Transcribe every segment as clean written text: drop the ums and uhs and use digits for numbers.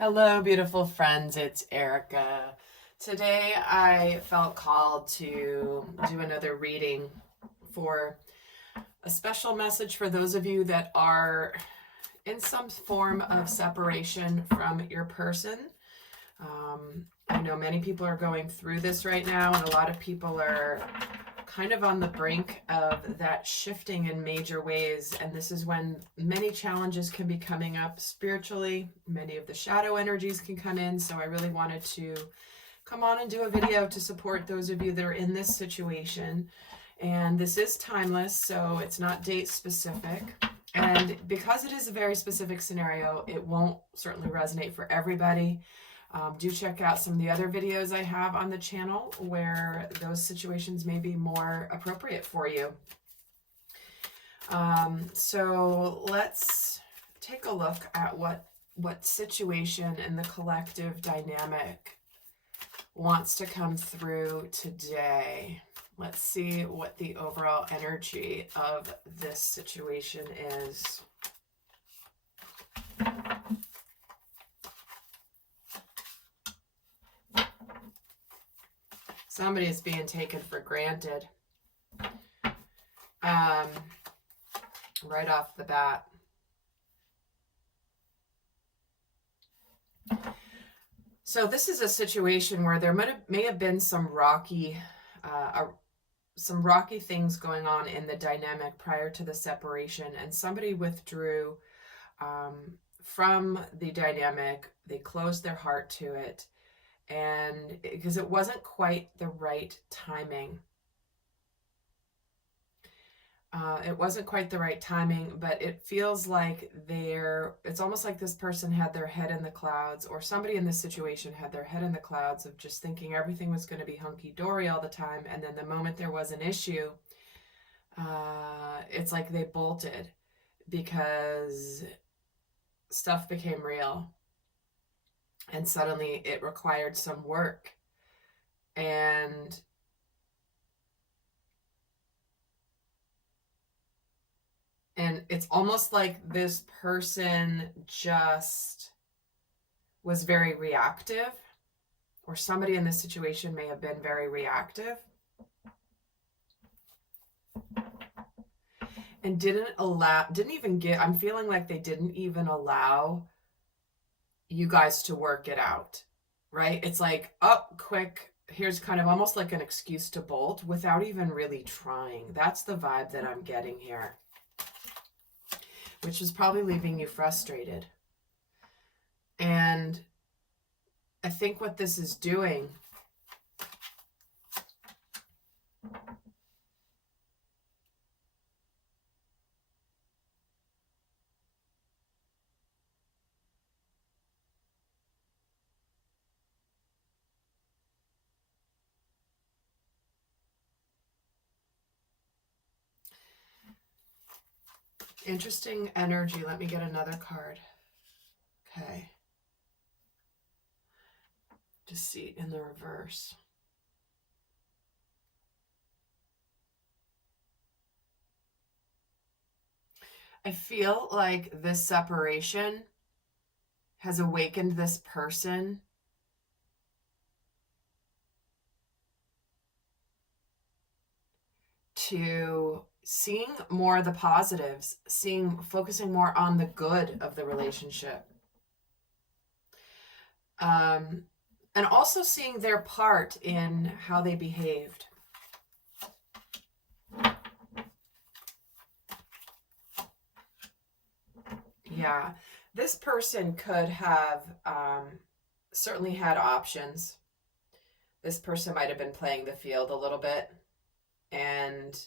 Hello, beautiful friends. It's Erica. Today I felt called to do another reading for a special message for those of you that are in some form of separation from your person. I know many people are going through this right now, and a lot of people are kind of on the brink of that shifting in major ways, and this is when many challenges can be coming up spiritually. Many of the shadow energies can come in, so I really wanted to come on and do a video to support those of you that are in this situation. And this is timeless, so it's not date specific, and because it is a very specific scenario, it won't certainly resonate for everybody. Do check out some of the other videos I have on the channel where those situations may be more appropriate for you. So let's take a look at what situation and the collective dynamic wants to come through today. Let's see what the overall energy of this situation is. Somebody is being taken for granted. Right off the bat. So this is a situation where there may have been some rocky things going on in the dynamic prior to the separation, and somebody withdrew from the dynamic. They closed their heart to it, and because it wasn't quite the right timing. It wasn't quite the right timing, but it feels like it's almost like this person had their head in the clouds, or somebody in this situation had their head in the clouds of just thinking everything was going to be hunky-dory all the time, and then the moment there was an issue, it's like they bolted because stuff became real, and suddenly it required some work. And it's almost like this person just was very reactive, or somebody in this situation may have been very reactive and I'm feeling like they didn't even allow you guys to work it out, right? It's like, oh, quick, here's kind of almost like an excuse to bolt without even really trying. That's the vibe that I'm getting here, which is probably leaving you frustrated. And I think what this is doing interesting energy. Let me get another card. Okay. Deceit in the reverse. I feel like this separation has awakened this person to seeing more of the positives, focusing more on the good of the relationship. And also seeing their part in how they behaved. Yeah, this person could have certainly had options. This person might have been playing the field a little bit, and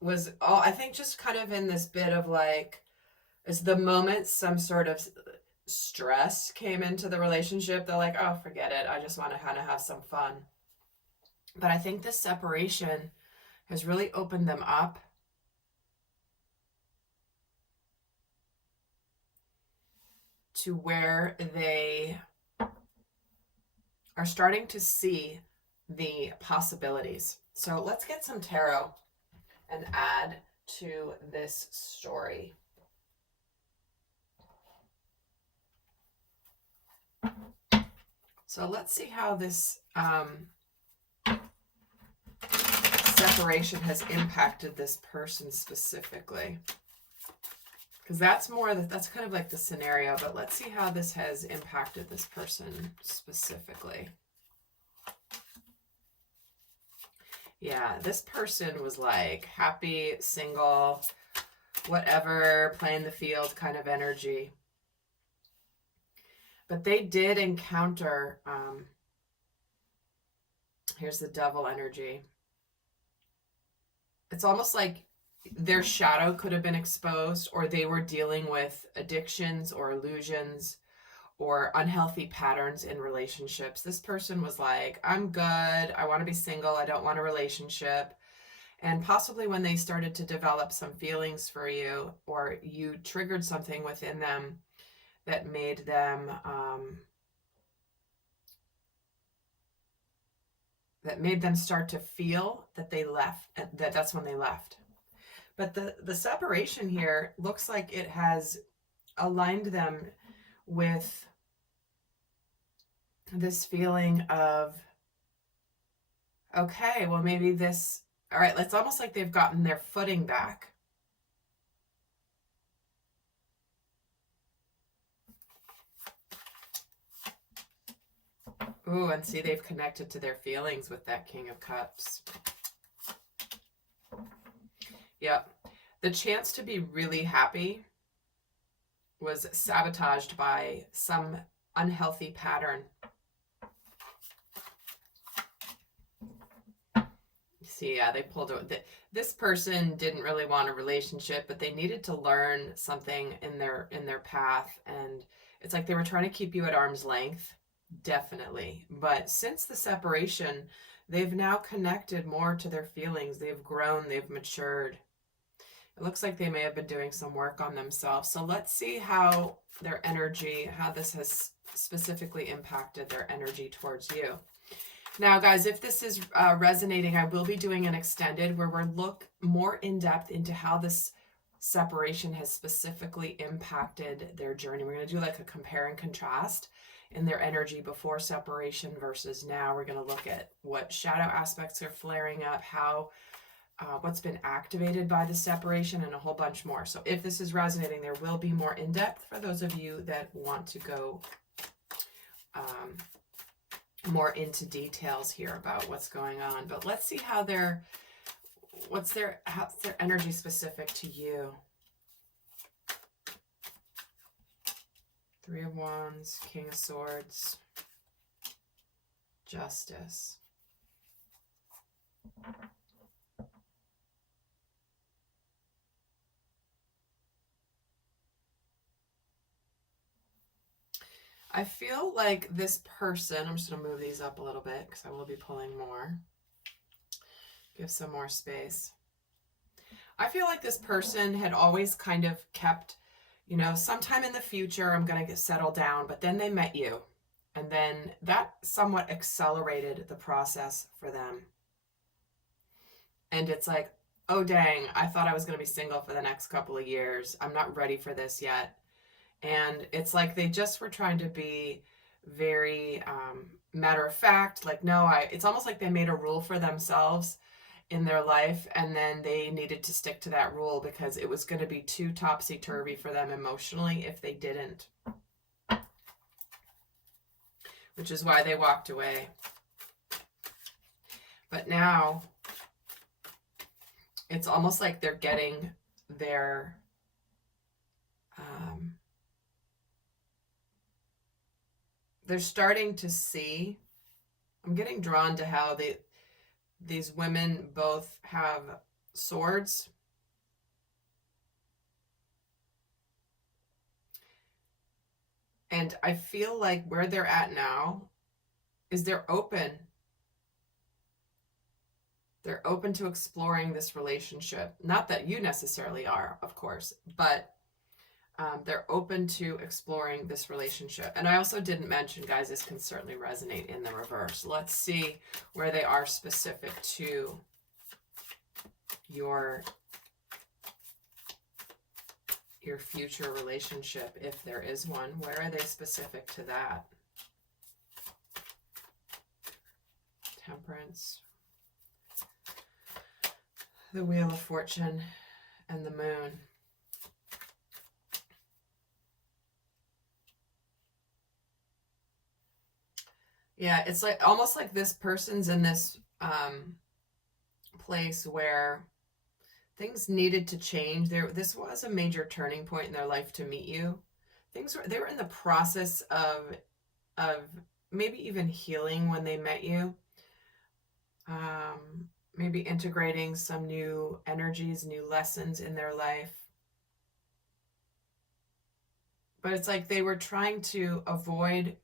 was all, I think, just kind of in this bit of like, is the moment some sort of stress came into the relationship, they're like, oh, forget it, I just want to kind of have some fun. But I think this separation has really opened them up to where they are starting to see the possibilities. So let's get some tarot and add to this story. So let's see how this separation has impacted this person specifically. Because that's that's kind of like the scenario, but let's see how this has impacted this person specifically. Yeah, this person was like happy, single, whatever, playing the field kind of energy. But they did encounter, here's the devil energy. It's almost like their shadow could have been exposed, or they were dealing with addictions or illusions or unhealthy patterns in relationships. This person was like, I'm good. I want to be single. I don't want a relationship. And possibly when they started to develop some feelings for you, or you triggered something within them that made them start to feel that they left, that's when they left. But the separation here looks like it has aligned them with this feeling of, okay, well, maybe this, all right, it's almost like they've gotten their footing back. Ooh, and see, they've connected to their feelings with that King of Cups. Yep. The chance to be really happy was sabotaged by some unhealthy pattern. See, yeah, they pulled it. This person didn't really want a relationship, but they needed to learn something in their path, and it's like they were trying to keep you at arm's length, definitely. But since the separation, they've now connected more to their feelings. They've grown, they've matured. It looks like they may have been doing some work on themselves. So let's see how their energy, how this has specifically impacted their energy towards you. Now, guys, if this is resonating, I will be doing an extended where we'll look more in depth into how this separation has specifically impacted their journey. We're going to do like a compare and contrast in their energy before separation versus now. We're going to look at what shadow aspects are flaring up, how what's been activated by the separation, and a whole bunch more. So if this is resonating, there will be more in depth for those of you that want to go more into details here about what's going on. But let's see how how's their energy specific to you. Three of Wands, King of Swords, Justice. I feel like this person, I'm just going to move these up a little bit because I will be pulling more. Give some more space. I feel like this person had always kind of kept, you know, sometime in the future I'm going to get settled down, but then they met you. And then that somewhat accelerated the process for them. And it's like, oh dang, I thought I was going to be single for the next couple of years. I'm not ready for this yet. And it's like they just were trying to be very matter of fact, like, no, it's almost like they made a rule for themselves in their life, and then they needed to stick to that rule because it was going to be too topsy-turvy for them emotionally if they didn't. Which is why they walked away. But now, it's almost like they're getting their they're starting to see, I'm getting drawn to how these women both have swords. And I feel like where they're at now is they're open. They're open to exploring this relationship. Not that you necessarily are, of course, but they're open to exploring this relationship. And I also didn't mention, guys, this can certainly resonate in the reverse. Let's see where they are specific to your your future relationship, if there is one. Where are they specific to that? Temperance, the Wheel of Fortune, and the Moon. Yeah, it's like almost like this person's in this place where things needed to change. This was a major turning point in their life to meet you. They were in the process of maybe even healing when they met you. Maybe integrating some new energies, new lessons in their life. But it's like they were trying to avoid,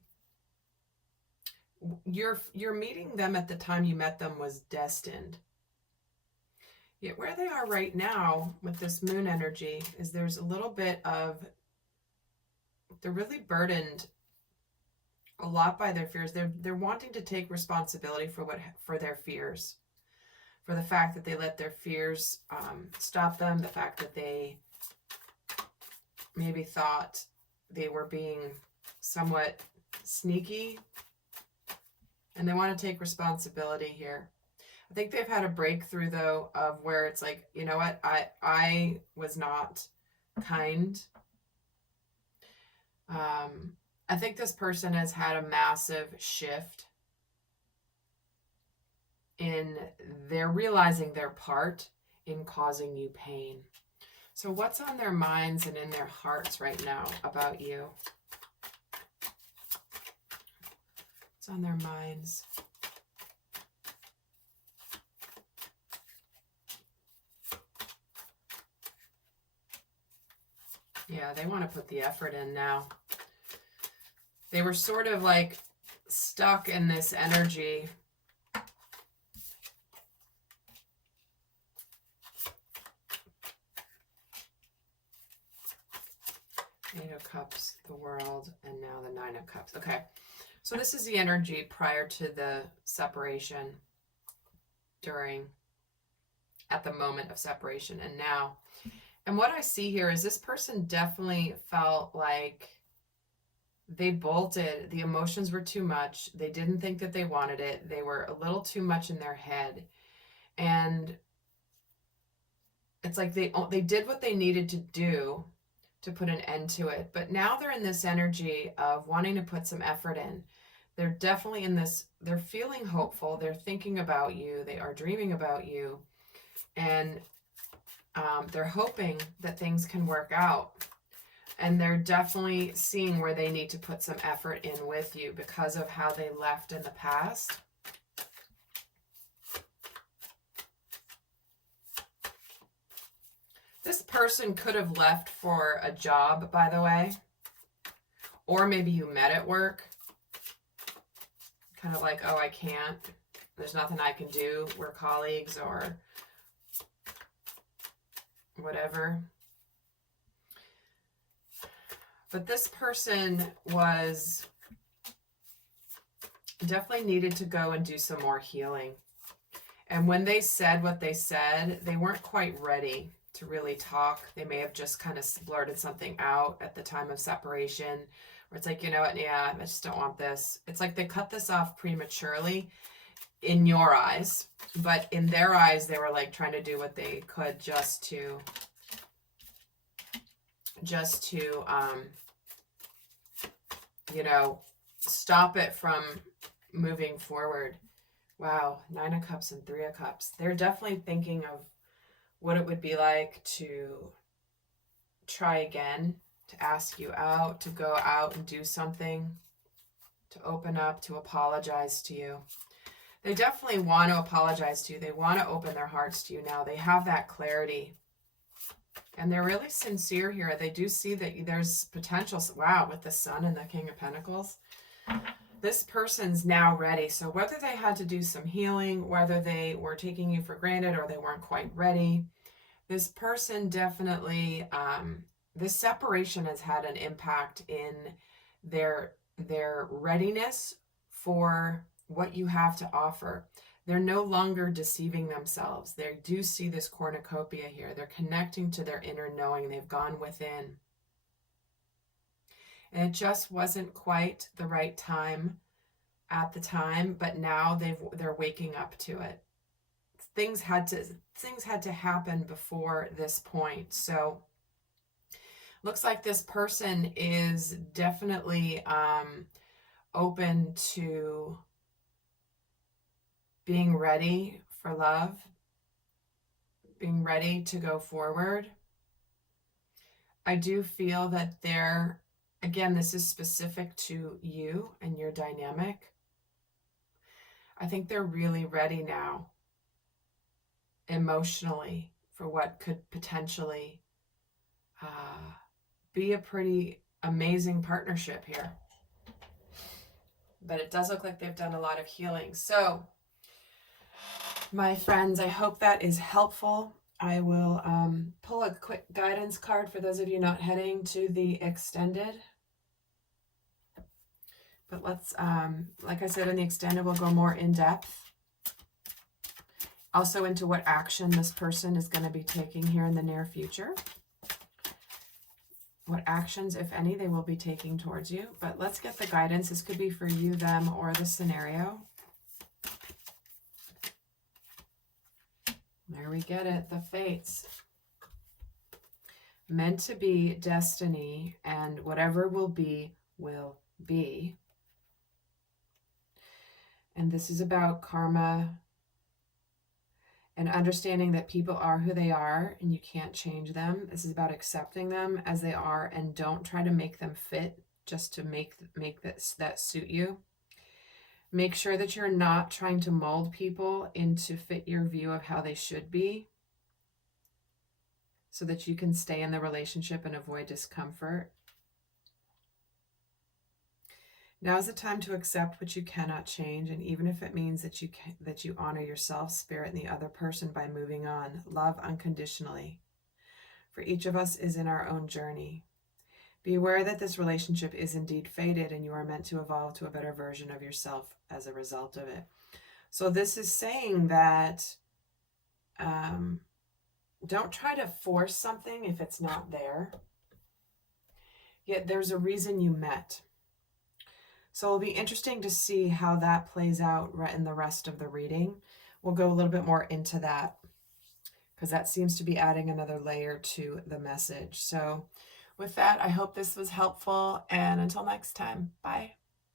you're meeting them at the time you met them was destined. Yet where they are right now with this moon energy is there's a little bit of, they're really burdened a lot by their fears. They're wanting to take responsibility for their fears, for the fact that they let their fears stop them, the fact that they maybe thought they were being somewhat sneaky, and they want to take responsibility here. I think they've had a breakthrough though of where it's like, you know what, I was not kind. I think this person has had a massive shift in their realizing their part in causing you pain. So what's on their minds and in their hearts right now about you? What's on their minds? Yeah, they want to put the effort in now. They were sort of like stuck in this energy. Eight of Cups, the World, and now the Nine of Cups. Okay, so this is the energy prior to the separation, during, at the moment of separation, and now. And what I see here is this person definitely felt like they bolted. The emotions were too much. They didn't think that they wanted it. They were a little too much in their head. And it's like they did what they needed to do to put an end to it. But now they're in this energy of wanting to put some effort in. They're definitely in this, they're feeling hopeful. They're thinking about you. They are dreaming about you. And they're hoping that things can work out. And they're definitely seeing where they need to put some effort in with you because of how they left in the past. This person could have left for a job, by the way. Or maybe you met at work. Kind of like, oh, I can't. There's nothing I can do. We're colleagues or whatever. But this person was definitely needed to go and do some more healing. And when they said what they said, they weren't quite ready to really talk. They may have just kind of blurted something out at the time of separation, where it's like, you know what, yeah, I just don't want this. It's like they cut this off prematurely in your eyes, but in their eyes, they were like trying to do what they could just to you know, stop it from moving forward. Wow, Nine of Cups and Three of Cups. They're definitely thinking of what it would be like to try again, to ask you out, to go out and do something, to open up, to apologize to you. They definitely want to apologize to you. They want to open their hearts to you now. They have that clarity. And they're really sincere here. They do see that there's potential. Wow, with the Sun and the King of Pentacles. This person's now ready. So whether they had to do some healing, whether they were taking you for granted or they weren't quite ready, this person definitely, this separation has had an impact in their readiness for what you have to offer. They're no longer deceiving themselves. They do see this cornucopia here. They're connecting to their inner knowing. They've gone within. And it just wasn't quite the right time at the time, but now they're waking up to it. Things had to happen before this point. So looks like this person is definitely open to being ready for love, being ready to go forward. I do feel that again, this is specific to you and your dynamic. I think they're really ready now, emotionally, for what could potentially be a pretty amazing partnership here. But it does look like they've done a lot of healing. So, my friends, I hope that is helpful. I will pull a quick guidance card for those of you not heading to the extended. But let's, like I said, in the extended, we'll go more in depth. Also into what action this person is going to be taking here in the near future. What actions, if any, they will be taking towards you. But let's get the guidance. This could be for you, them, or the scenario. There we get it, the fates. Meant to be, destiny, and whatever will be, will be. And this is about karma and understanding that people are who they are and you can't change them. This is about accepting them as they are and don't try to make them fit just to make that suit you. Make sure that you're not trying to mold people into fit your view of how they should be so that you can stay in the relationship and avoid discomfort. Now is the time to accept what you cannot change, and even if it means that you honor yourself, spirit, and the other person by moving on, love unconditionally. For each of us is in our own journey. Be aware that this relationship is indeed fated and you are meant to evolve to a better version of yourself as a result of it. So this is saying that don't try to force something if it's not there. Yet there's a reason you met. So it'll be interesting to see how that plays out in the rest of the reading. We'll go a little bit more into that because that seems to be adding another layer to the message. So with that, I hope this was helpful, and until next time, bye.